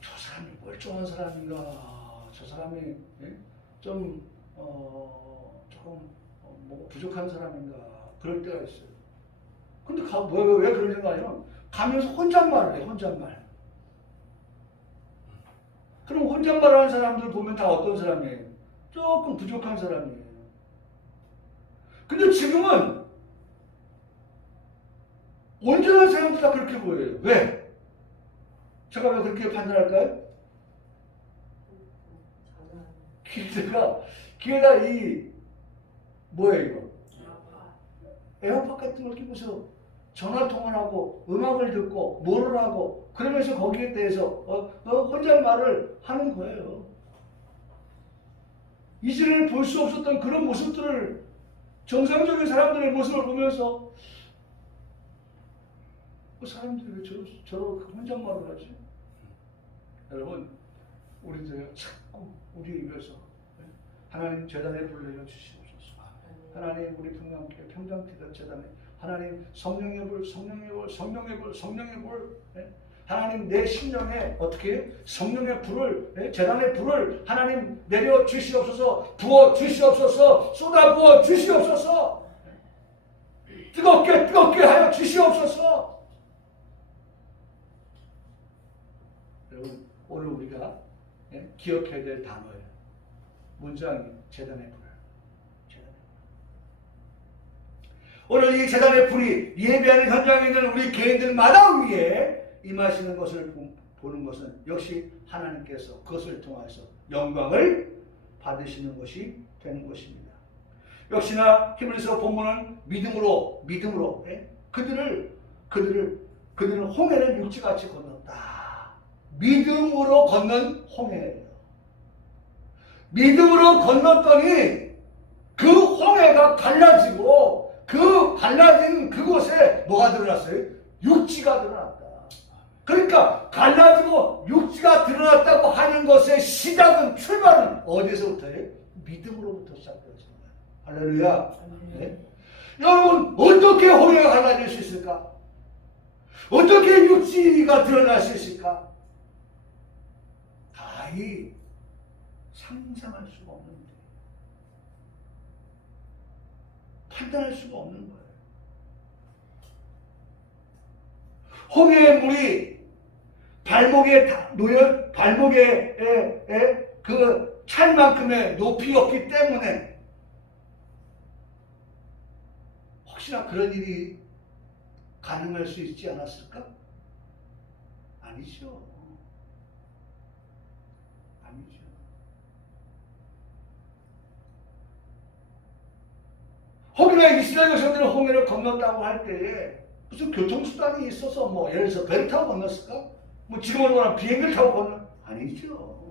저 사람이 멀쩡한 사람인가? 저 사람이 좀 조금 뭐 부족한 사람인가? 그럴 때가 있어요. 근데 왜 그런 생각이 아니면 가면서 혼잣말을 해. 혼잣말. 그럼 혼잣말하는 사람들 보면 다 어떤 사람이에요? 조금 부족한 사람이에요. 근데 지금은 온전한 사람도 다 그렇게 보여요. 왜? 제가 왜 그렇게 판단할까요? 귀에다 뭐예요 이거? 에어팟 같은 걸 끼고서 전화통화를 하고 음악을 듣고 뭐를 하고 그러면서 거기에 대해서 혼잣말을 하는 거예요. 이전에는 볼 수 없었던 그런 모습들을 정상적인 사람들의 모습을 보면서 그 사람들이 왜 저런 혼잣말을 하지? 여러분 우리들 자꾸 우리 입에서 하나님 재단에 불러내 주시옵소서. 하나님 우리 평강교회 재단에 하나님 성령의 불, 하나님 내 심령에 어떻게 성령의 불을 재단의 불을 하나님 내려 주시옵소서. 부어 주시옵소서. 쏟아 부어 주시옵소서. 뜨겁게 하여 주시옵소서. 여러분 오늘 우리가 기억해야 될 단어예요. 문장이 재단의 불. 오늘 이 재단의 불이 예배하는 현장에 있는 우리 개인들마다 위에 임하시는 것을 보는 것은 역시 하나님께서 그것을 통해서 영광을 받으시는 것이 되는 것입니다. 역시나 히브리서 본문은 믿음으로 그들은 홍해를 육지같이 건넜다. 믿음으로 건넌 홍해예요. 믿음으로 건넜더니 그 홍해가 갈라지고 그 갈라진 그곳에 뭐가 드러났어요? 육지가 드러났다. 그러니까 갈라지고 육지가 드러났다고 하는 것의 시작은 출발은 어디서부터예요? 믿음으로부터 시작되었습니다. 할렐루야. 네? 여러분 어떻게 홍해가 갈라질 수 있을까? 어떻게 육지가 드러날 수 있을까? 가히 상상할 수가 없는 거예요. 판단할 수가 없는 거예요. 홍해의 물이 발목에 그 찰 만큼의 높이였기 때문에 혹시나 그런 일이 가능할 수 있지 않았을까? 아니죠. 홍해가 이스라엘 백성들은 홍해를 건넜다고 할 때에 무슨 교통수단이 있어서 뭐 예를 들어서 배를 타고 건넜을까? 뭐 지금으로 말하면 비행기를 타고 건넜? 아니죠.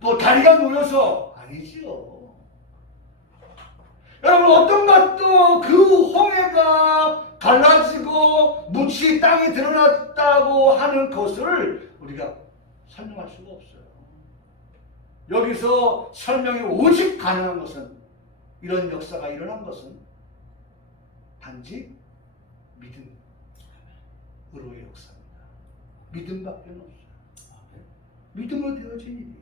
뭐 다리가 놓여서? 아니죠. 여러분 어떤 것도 그 홍해가 갈라지고 묻이 땅에 드러났다고 하는 것을 우리가 설명할 수가 없어요. 여기서 설명이 오직 가능한 것은, 이런 역사가 일어난 것은 단지 믿음으로의 역사입니다. 믿음밖에 없어요. 믿음으로 되어진 일이에요.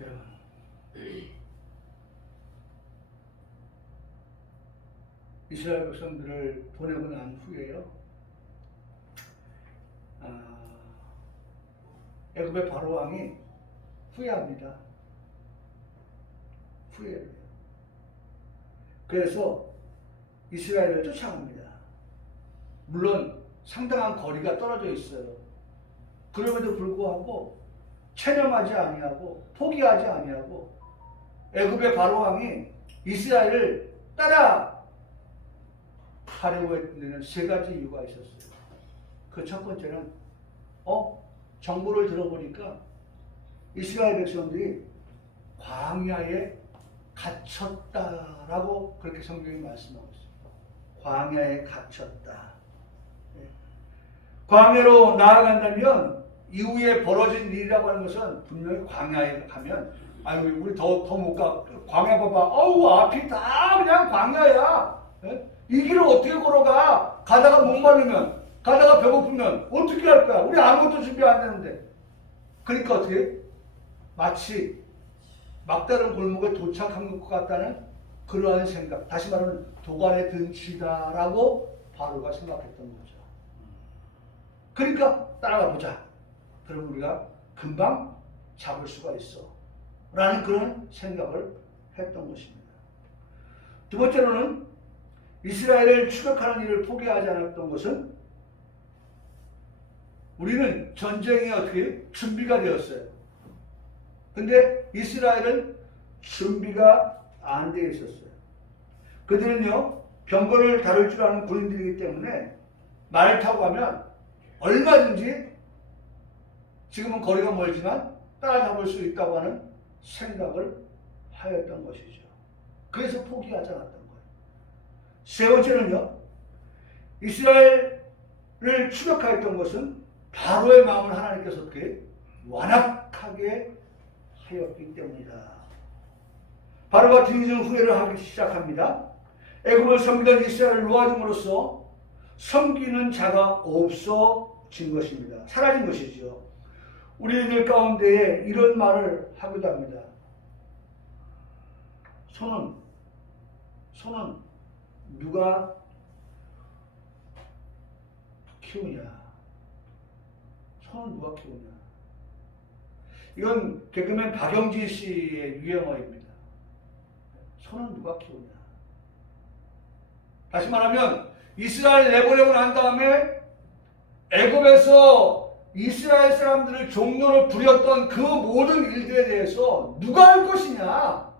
여러분, 이스라엘 백성들을 보내고 난 후에요, 애굽의 바로 왕이 후회합니다. 후회를 해요. 그래서 이스라엘을 쫓아갑니다. 물론 상당한 거리가 떨어져 있어요. 그럼에도 불구하고 체념하지 아니하고 포기하지 아니하고 애굽의 바로 왕이 이스라엘을 따라 가려고 했는 세 가지 이유가 있었어요. 그 첫 번째는 정보를 들어보니까 이스라엘 백성들이 광야에 갇혔다라고 그렇게 성경이 말씀하고 있습니다. 광야에 갇혔다. 광야로 나아간다면 이후에 벌어진 일이라고 하는 것은 분명히 광야에 가면 우리 더 못 가. 광야 봐봐. 앞이 다 그냥 광야야. 이 길을 어떻게 걸어가? 가다가 목마르면, 가다가 배고프면 어떻게 할 거야? 우리 아무것도 준비 안 했는데. 그러니까 어떻게? 마치 막다른 골목에 도착한 것 같다는 그러한 생각. 다시 말하면 도관에 든 치다라고 바로가 생각했던 거죠. 그러니까 따라가 보자. 그럼 우리가 금방 잡을 수가 있어. 라는 그런 생각을 했던 것입니다. 두 번째로는 이스라엘을 추격하는 일을 포기하지 않았던 것은 우리는 전쟁에 어떻게 준비가 되었어요. 근데 이스라엘은 준비가 안 되어 있었어요. 그들은요, 병거를 다룰 줄 아는 군인들이기 때문에 말을 타고 가면 얼마든지 지금은 거리가 멀지만 따라잡을 수 있다고 하는 생각을 하였던 것이죠. 그래서 포기하지 않았던 거예요. 세 번째는요, 이스라엘을 추격하였던 것은 바로의 마음을 하나님께서 어떻게 완악하게 하였기 때문이다. 바로가 뒤늦은 후회를 하기 시작합니다. 애굽을 섬기던 이스라엘을 놓아줌으로써 섬기는 자가 없어진 것입니다. 사라진 것이죠. 우리들 가운데에 이런 말을 하기도 합니다. 손은 누가 키우냐? 손은 누가 키우냐? 이건 개그맨 박영지 씨의 유행어입니다. 손은 누가 키우냐? 다시 말하면 이스라엘 내보내고 난 다음에 애굽에서 이스라엘 사람들을 종로로 부렸던 그 모든 일들에 대해서 누가 할 것이냐?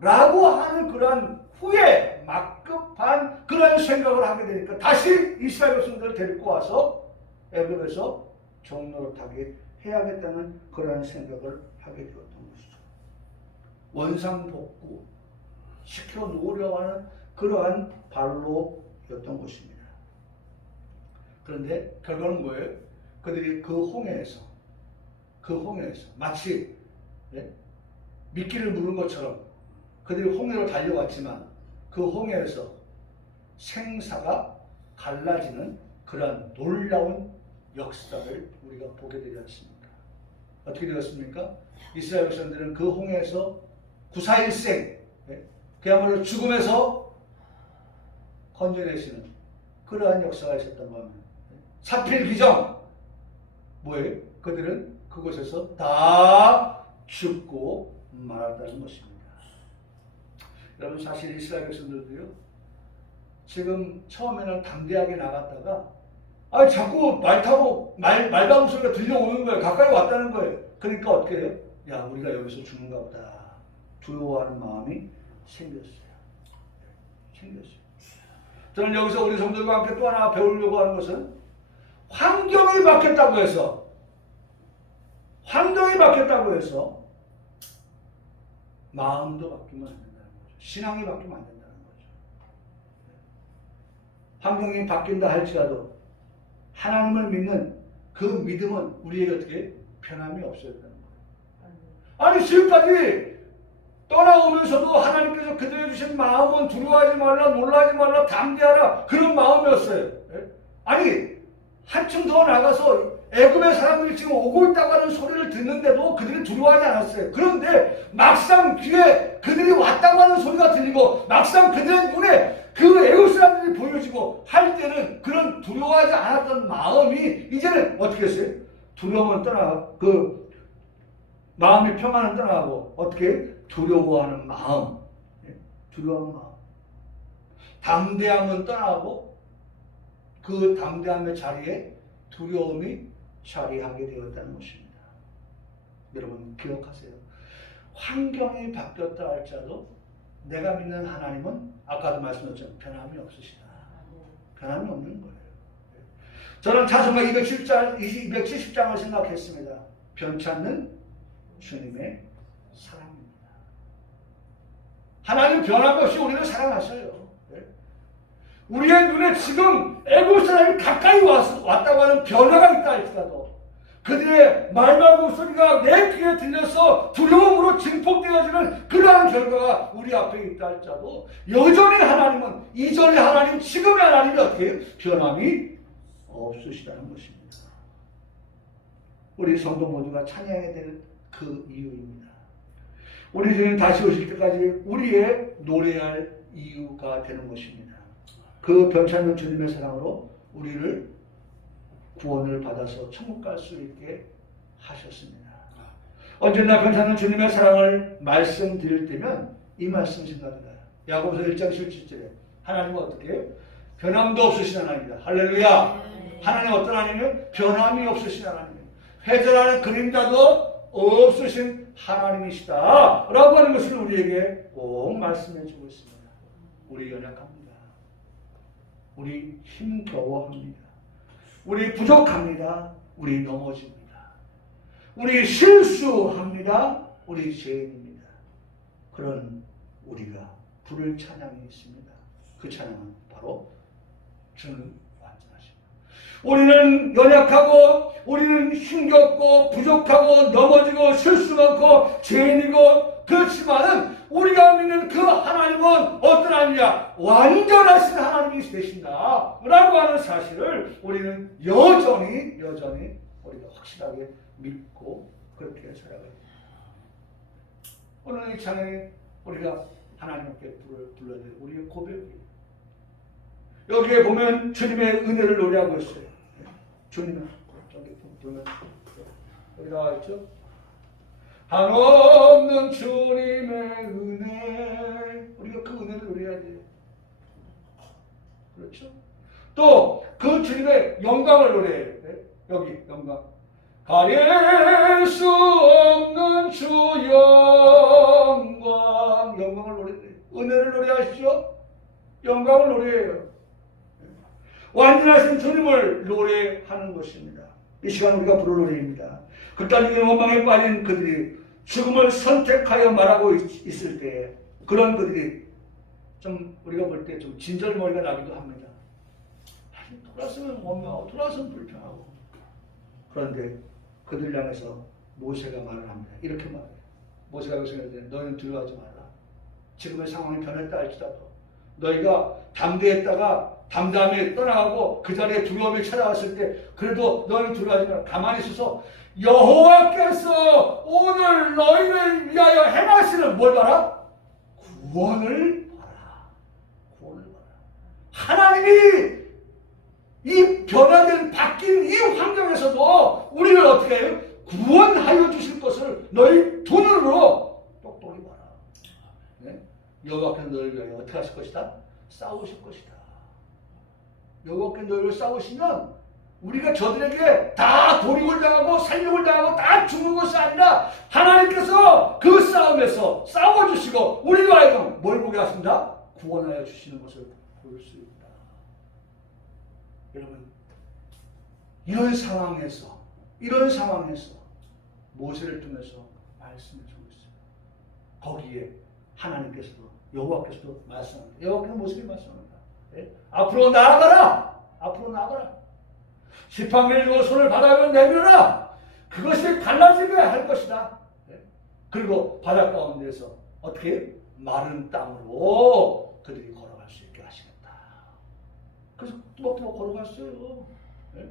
라고 하는 그러한 후회, 막급한 그런 생각을 하게 되니까 다시 이스라엘 백성들을 데리고 와서 애굽에서 종로로 타게 해야겠다는 그러한 생각을 하게 되었던 것이죠. 원상복구 시켜 놓으려고 하는 그러한 발로였던 것입니다. 그런데 결과는 뭐예요? 그들이 그 홍해에서 마치 미끼를 물은 것처럼 그들이 홍해로 달려왔지만 그 홍해에서 생사가 갈라지는 그러한 놀라운 역사를 우리가 보게 되지 않습니까? 어떻게 되었습니까? 이스라엘 백성들은 그 홍해에서 구사일생, 그야말로 죽음에서 건져내시는 그러한 역사가 있었던 겁니다. 사필기정, 뭐예요? 그들은 그곳에서 다 죽고 말았다는 것입니다. 여러분, 사실 이스라엘 백성들도요, 지금 처음에는 담대하게 나갔다가 자꾸 말 타고 말다운 소리가 들려오는 거예요. 가까이 왔다는 거예요. 그러니까 어떻게 해요? 야, 우리가 여기서 죽는가 보다. 두려워하는 마음이 생겼어요. 저는 여기서 우리 성도들과 함께 또 하나 배우려고 하는 것은 환경이 바뀌었다고 해서 마음도 바뀌면 안 된다는 거죠. 신앙이 바뀌면 안 된다는 거죠. 환경이 바뀐다 할지라도 하나님을 믿는 그 믿음은 우리에게 어떻게 변함이 없어야 되는 거예요. 아니 지금까지 떠나오면서도 하나님께서 그들에게 주신 마음은 두려워하지 말라, 놀라지 말라, 담대하라 그런 마음이었어요. 아니 한층 더 나가서 애굽의 사람들이 지금 오고 있다고 하는 소리를 듣는데도 그들이 두려워하지 않았어요. 그런데 막상 귀에 그들이 왔다고 하는 소리가 들리고 막상 그들의 눈에 그 애굽 사람들이 보여지고 할 때는 그런 두려워하지 않았던 마음이 이제는 어떻게 했어요? 두려움은 떠나고 그 마음의 평안은 떠나고 어떻게 두려워하는 마음, 두려워하는 마음, 담대함은 떠나고 그 담대함의 자리에 두려움이 자리하게 되었다는 것입니다. 여러분 기억하세요. 환경이 바뀌었다 할지라도 내가 믿는 하나님은 아까도 말씀드렸지만 변함이 없으시다. 변함이 없는 거예요. 저는 자성가 270장을 생각했습니다. 변치 않는 주님의 사랑입니다. 하나님 변함없이 우리를 사랑하셔요. 우리의 눈에 지금 애국 사람이 가까이 왔다고 하는 변화가 있다 할지라도 그들의 말만 목소리가 내 귀에 들려서 두려움으로 증폭되어지는 그러한 결과가 우리 앞에 있다 할지라도 여전히 하나님은 이전의 하나님, 지금의 하나님이 어떻게 변함이 없으시다는 것입니다. 우리 성도 모두가 찬양해야 될 그 이유입니다. 우리 주님 다시 오실 때까지 우리의 노래할 이유가 되는 것입니다. 그 변찮는 주님의 사랑으로 우리를 구원을 받아서 천국 갈 수 있게 하셨습니다. 언제나 변찮는 주님의 사랑을 말씀드릴 때면 이 말씀 생각이 나요. 야고보서 1장 17절에 하나님은 어떻게 변함도 없으신 하나님이다. 할렐루야. 하나님 어떤 하나님이에요? 변함이 없으신 하나님이에요. 회절하는 그림자도 없으신 하나님이시다 라고 하는 것을 우리에게 꼭 말씀해 주고 있습니다. 우리 연약합니다. 우리 힘겨워합니다. 우리 부족합니다. 우리 넘어집니다. 우리 실수합니다. 우리 죄인입니다. 그런 우리가 부를 찬양이 있습니다. 그 찬양은 바로 주는 완전하십니다. 우리는 연약하고 우리는 힘겹고 부족하고 넘어지고 실수 많고 죄인이고 그렇지만은 우리가 믿는 그 하나님은 어떤 하나님이냐? 완전하신 하나님이 되신다 라고 하는 사실을 우리는 여전히 우리가 확실하게 믿고 그렇게 살아가야 됩니다. 오늘 이 찬양에 우리가 하나님께 불러야 될 우리의 고백이에요. 여기에 보면 주님의 은혜를 노래하고 있어요. 주님의 저기 보면 여기 나와 있죠? 한없는 주님의 은혜. 우리가 그 은혜를 노래해야 돼요. 그렇죠? 또 그 주님의 영광을 노래해요. 여기 영광. 가릴 수 없는 주 영광. 영광을 노래해요. 은혜를 노래하시죠? 영광을 노래해요. 완전하신 주님을 노래하는 것입니다. 이 시간 우리가 부를 노래입니다. 극단적인 원망에 빠진 그들이 죽음을 선택하여 말하고 있을 때 그런 그들이 좀 우리가 볼 때 좀 진절머리가 나기도 합니다. 아니, 돌아서면 원망하고 돌아서면 불평하고. 그런데 그들 향해서 모세가 말을 합니다. 이렇게 말해요. 모세가 여기서 말해요. 너희는 두려워하지 마라. 지금의 상황이 변했다 할지라도 너희가 담대했다가 담담히 떠나가고 그 자리에 두려움이 찾아왔을 때 그래도 너희는 두려워하지 마라. 가만히 있어서 여호와께서 오늘 너희를 위하여 행하시는 뭘 봐라? 구원을 봐라. 구원을 봐라. 하나님이 이 변화된 바뀐 이 환경에서도 우리를 어떻게 해요? 구원하여 주실 것을 너희 돈으로 똑똑히 봐라. 네? 여호와께서 너희를 위하여 어떻게 하실 것이다? 싸우실 것이다. 여호와께서 너희를 싸우시면 우리가 저들에게 다 도륙을 당하고 살육을 당하고 다 죽는 것이 아니라 하나님께서 그 싸움에서 싸워주시고 우리가 하여금 뭘 보게 하신다? 구원하여 주시는 것을 볼 수 있다. 여러분 이런 상황에서 모세를 통해서 말씀해 주고 있어요. 거기에 하나님께서도 여호와께서도 말씀합니다. 여호와께서 모세에게 말씀합니다. 예? 앞으로 나아가라. 앞으로 나아가라. 지팡이를 들고 손을 바닥으로 내밀어라. 그것이 갈라지게 할 것이다. 예? 그리고 바다 가운데서 어떻게 마른 땅으로 그들이 걸어갈 수 있게 하시겠다. 그래서 뚜벅뚜벅 걸어갔어요. 예?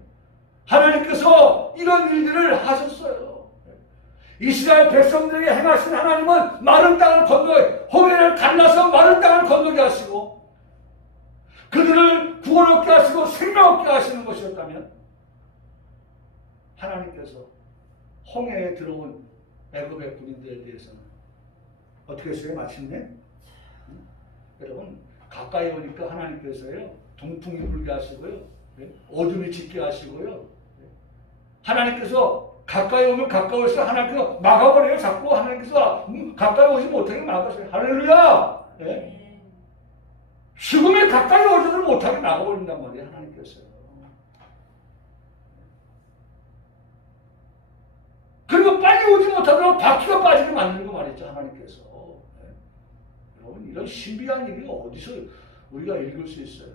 하나님께서 이런 일들을 하셨어요. 예? 이스라엘 백성들에게 행하신 하나님은 마른 땅을 건너게, 홍해를 갈라서 마른 땅을 건너게 하시고 그들을 구원 얻게 하시고 생명 얻게 하시는 것이었다면, 하나님께서 홍해에 들어온 애굽의 군인들에 대해서는 어떻게 했어요? 마침내? 여러분, 가까이 오니까 하나님께서요, 동풍이 불게 하시고요, 어둠이 짙게 하시고요, 하나님께서 가까이 오면 가까울수록 하나님께서 막아버려요. 자꾸 하나님께서 가까이 오지 못하게 막으세요. 할렐루야! 예? 죽음에 가까이 오지를 못하게 막아버린단 말이에요. 하나님께서. 그리고 빨리 오지 못하도록 바퀴가 빠지게 만드는 거 말이죠. 하나님께서. 예? 여러분, 이런 신비한 일이 어디서 우리가 읽을 수 있어요?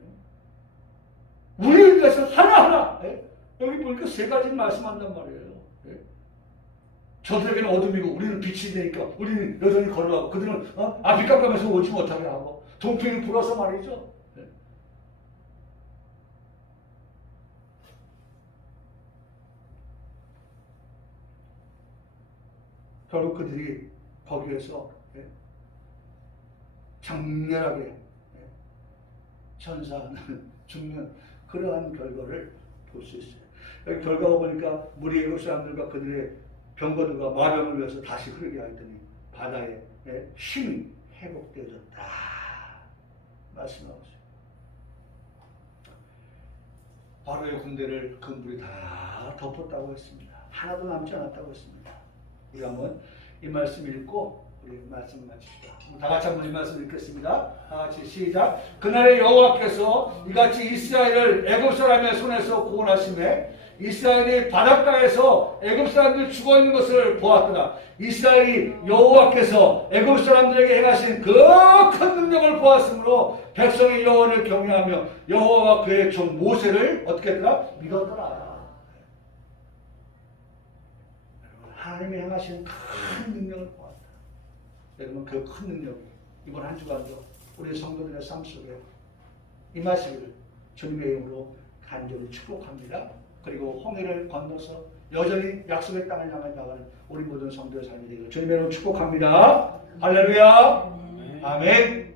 예? 우리에게서 하나하나, 예? 여기 보니까 세 가지 말씀한단 말이에요. 예? 저들에게는 어둠이고 우리는 빛이 되니까 우리는 여전히 걸어가고 그들은 앞이 깜깜해서 오지 못하게 하고 동풍이 불어서 말이죠. 예? 결국 그들이 거기에서 장렬하게 천사는 죽는 그러한 결과를 볼 수 있어요. 여기 결과가 보니까 무리 애굽 사람들과 그들의 병거들과 마병을 위해서 다시 흐르게 하더니 바다에 힘이 회복되어졌다 말씀하고 있어요. 바로의 군대를 그 물이 다 덮었다고 했습니다. 하나도 남지 않았다고 했습니다. 우리 한번 이 말씀 읽고 우리 말씀 마칩시다. 다 같이 한번 이 말씀 읽겠습니다. 다 같이 시작. 그날에 여호와께서 이같이 이스라엘을 애굽 사람의 손에서 구원하시매 이스라엘이 바닷가에서 애굽 사람들이 죽어 있는 것을 보았더라. 이스라엘이 여호와께서 애굽 사람들에게 행하신 그 큰 능력을 보았으므로 백성이 여호와를 경외하며 여호와와 그의 종 모세를 어떻게 했더라? 믿었더라. 하나님이 행하신 큰 능력을 보았다. 여러분, 그 큰 능력이 이번 한 주간도 우리 성도들의 삶 속에 임하시기를 주님의 이름으로 간절히 축복합니다. 그리고 홍해를 건너서 여전히 약속의 땅을 향해 나가는 우리 모든 성도의 삶이 되기를 주님의 이름으로 축복합니다. 할렐루야. 아멘.